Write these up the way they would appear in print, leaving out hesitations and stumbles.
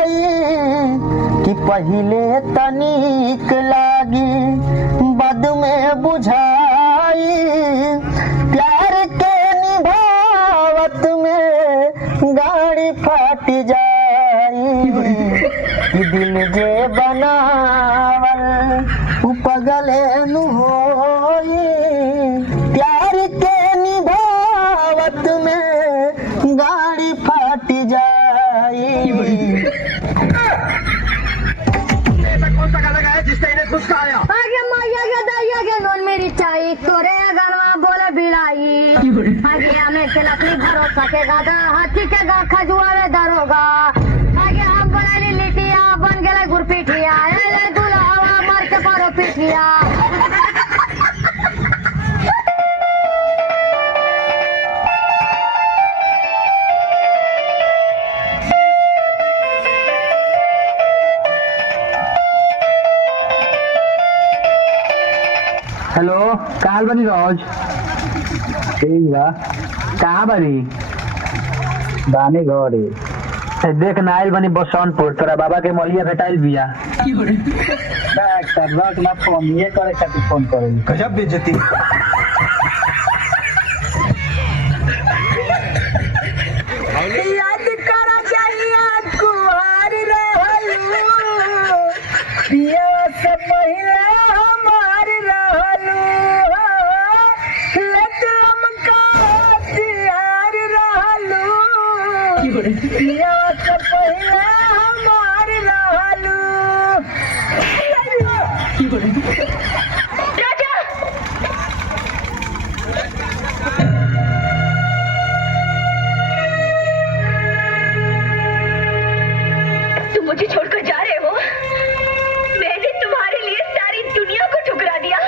बुझाई कि पहिले तनिक लागी बाद में बुझाई प्यार के निभावत में गाड़ी फट जाई कि दिल जे बनावल उ पगले नु होई प्यार के निभावत में गाड़ी फट जाई। कौन सा गाना गाया जिसने इन्हें खुद खाया? आगे माया के दैया के नून मेरी चाई तोरे गलवा बोले बिलाई आगे हमें से लकड़ी भरोसा के गादा हाथी के गा खजुआवे दरोगा आगे हम बनाली लिटिया बन गेले गुरपीठिया ए दुल्हावा मार के पारो पीठिया। हेलो कहाँ बनी रोज? ठीक बा। कहाँ बनी? बानी घरे। देख नाइल बनी बसंतपुर तोरा बाबा के मलिया भेटाइल बिया। ना फोन ये करे खातिर फोन करे। गजब बेइज्जती। याद करा चाहिए कुंवर रहलू पिया से पहले हमार रहलू लतलम का तिहार रहलू पिया से पहले हमार रहलू। तुम मुझे छोड़कर जा रहे हो? मैंने तुम्हारे लिए सारी दुनिया को ठुकरा दिया,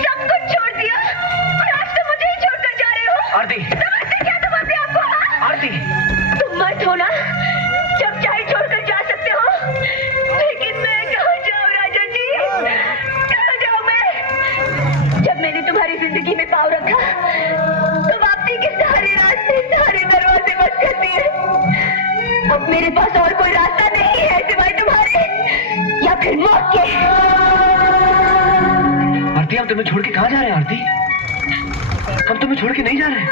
सब कुछ छोड़ दिया और आज तुम मुझे ही छोड़कर जा रहे हो। आरती समझते क्या तुम अपने आप को? आरती तुम मत हो ना, जब चाहे छोड़कर जा सकते हो, लेकिन मैं कहाँ जाऊँ राजा जी, कहाँ जाऊँ मैं? जब मैंने तुम्हारी जिंदगी में पाँव रखा तो वापसी के सारे रास्ते सारे दरवाजे बंद कर दिए। अब मेरे पास और कोई रास्ता नहीं है सिवाय तुम्हारे या फिर मौत के। आरती हम तुम्हें छोड़ के कहाँ जा रहे हैं? आरती हम तुम्हें छोड़ के नहीं जा रहे,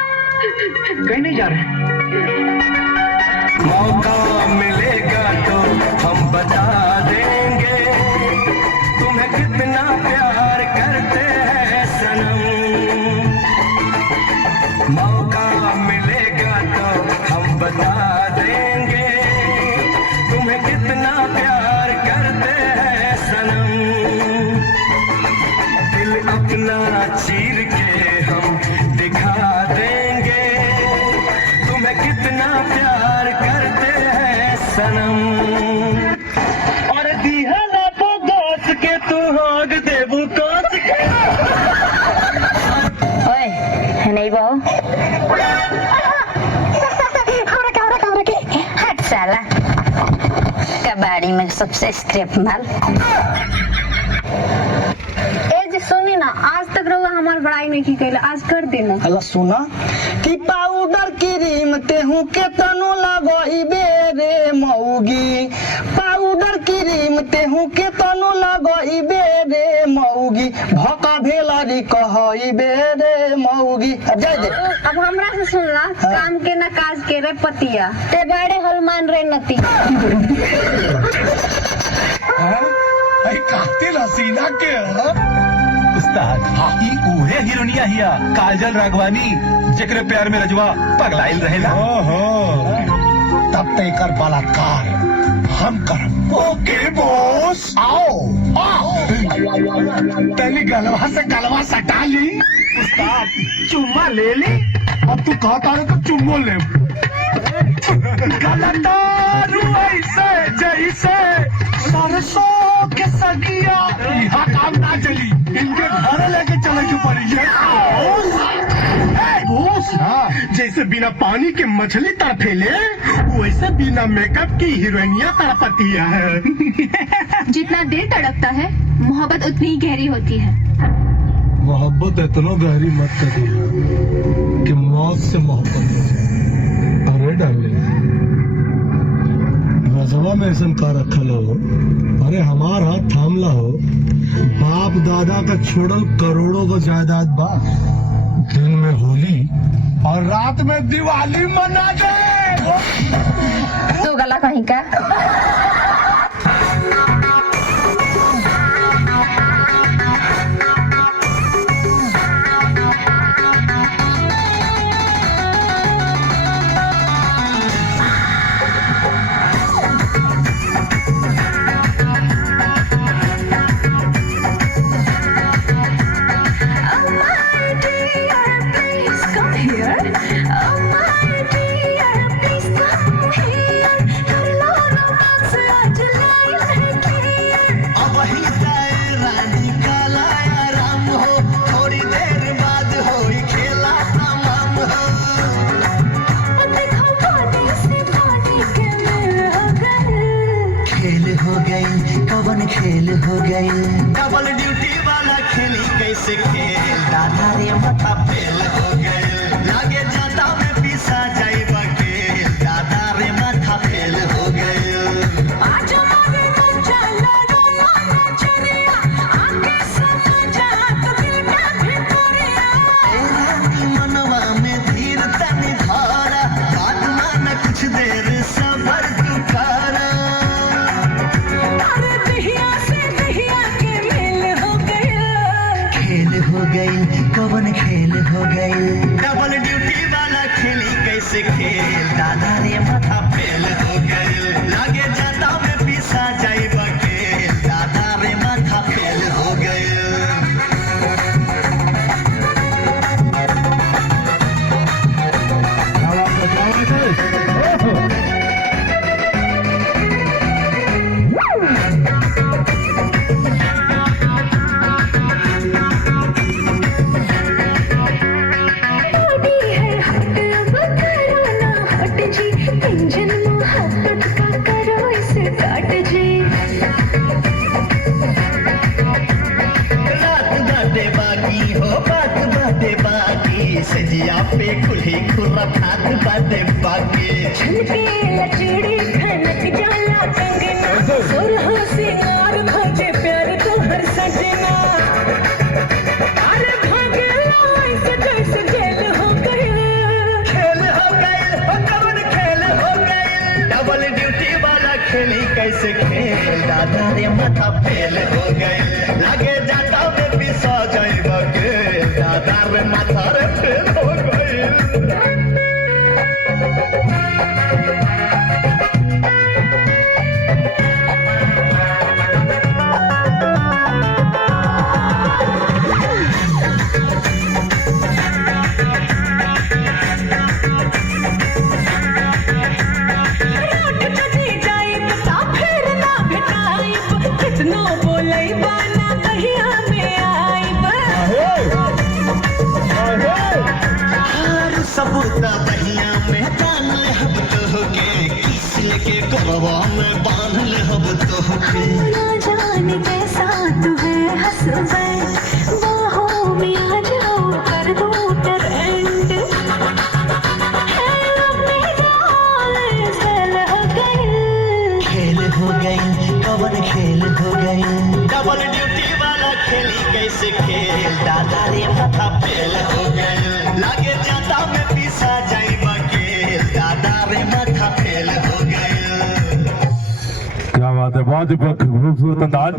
कहीं नहीं जा रहे। मौका मिलेगा तो हम बता देंगे तुम्हें कितना प्यार करते हैं सनम। मौका मिलेगा तो हम बता देंगे तुम्हें कितना प्यार करते हैं सनम। दिल अपना चीर के हम दिखा देंगे तुम्हें कितना प्यार करते हैं सनम। और दिहला तो दोस्त के तू होग देबू कोस के। ओए नहीं बो हट साला कबाड़ी में सबसे स्क्रैप माल। सुनी ना आज तक रहुआ हमार बड़ाई नहीं की कैला, आज कर देना। अल्लाह सुना कि पाउडर क्रीम तेहू के तनो लगई बेरे मौगी पाउडर क्रीम तेहू के तनो लगई बेरे मौगी भका भेलरी कहई बेरे मौगी। अब जाए दे। अब हमरा से सुनला काम के ना काज के रे पतिया ते बड़े हलमान रे नती। अरे कातिल हसीना के उस्ताद ई उहे हीरोनिया हिया काजल राघवानी जेकरे प्यार में रजवा पगलाइल रहेला। तब तक कर बलात्कार हम करम। ओके बॉस आओ आओ पहले गलवा से गलवा सटा ली। उस्ताद चुम्मा ले ली, अब तू कहता है तो चुम्मो ले। गलतारू ऐसे जैसे सरसों के सगिया यहाँ काम ना चली, इनके घर लेके चले क्यों पड़ी है। जैसे बिना पानी के मछली तड़फेले वैसे बिना मेकअप की हीरोइनिया तड़पती है। जितना देर तड़पता है मोहब्बत उतनी ही गहरी होती है। मोहब्बत इतना गहरी मत करिए कि मौत से मोहब्बत हो जाए। अरे डार्लिंग मैं हसवा में ऐसा का रखल हो। अरे हमार हाथ थामला हो। बाप दादा का छोड़ल करोड़ों का जायदाद बा। दिन में होली और रात में दिवाली मना दे। तू गला कहीं का खेल हो गई डबल ड्यूटी वाला खेली कैसे खेल दादा रे माथा फेल हो गई लागे जाता में पीसा जाई बकेल दादा रे माथा फेल हो गई आज मारे चला रोना चरिया आके समझा तो दिल का भितरिया ए मनवा में धीर तनी धारा बात मान कुछ देर सबर तू करा कौन खेल हो गई डबल ड्यूटी वाला खेली कैसे खेल दादा रे माथा फेल हो गई लागे जाता में पीसा जाई बकेल दादा रे माथा फेल हो गई सजिया पे खुली खुरा भात बाते बाके छनके लचड़ी खनक जाला कंगना सुरह सिंगार खोजे प्यार तो हर सजना अरे भागे ऐसे कैसे खेल हो गई हो कौन खेल हो गई डबल ड्यूटी वाला खेली कैसे खेल दादा रे माथा फेल हो गई लागे जाता में पिसा जाई बके दादा रे माथा रे फेल हो गई सबूता बहिया में बांध ले हब तो के किस लेके करवा में बांध ले हब तो के ना जाने कैसा तू है हंसवे बाहों में आ जाओ कर दो ट्रेंड खेल हो गई कौन खेल हो गई डबल ड्यूटी वाला खेली कैसे खेल दादा रे माथा फेल हो गई लागे जाता में पीसा जाई बकेल दादा रे माथा फेल हो गई क्या बात है, बहुत ही खूबसूरत अंदाज।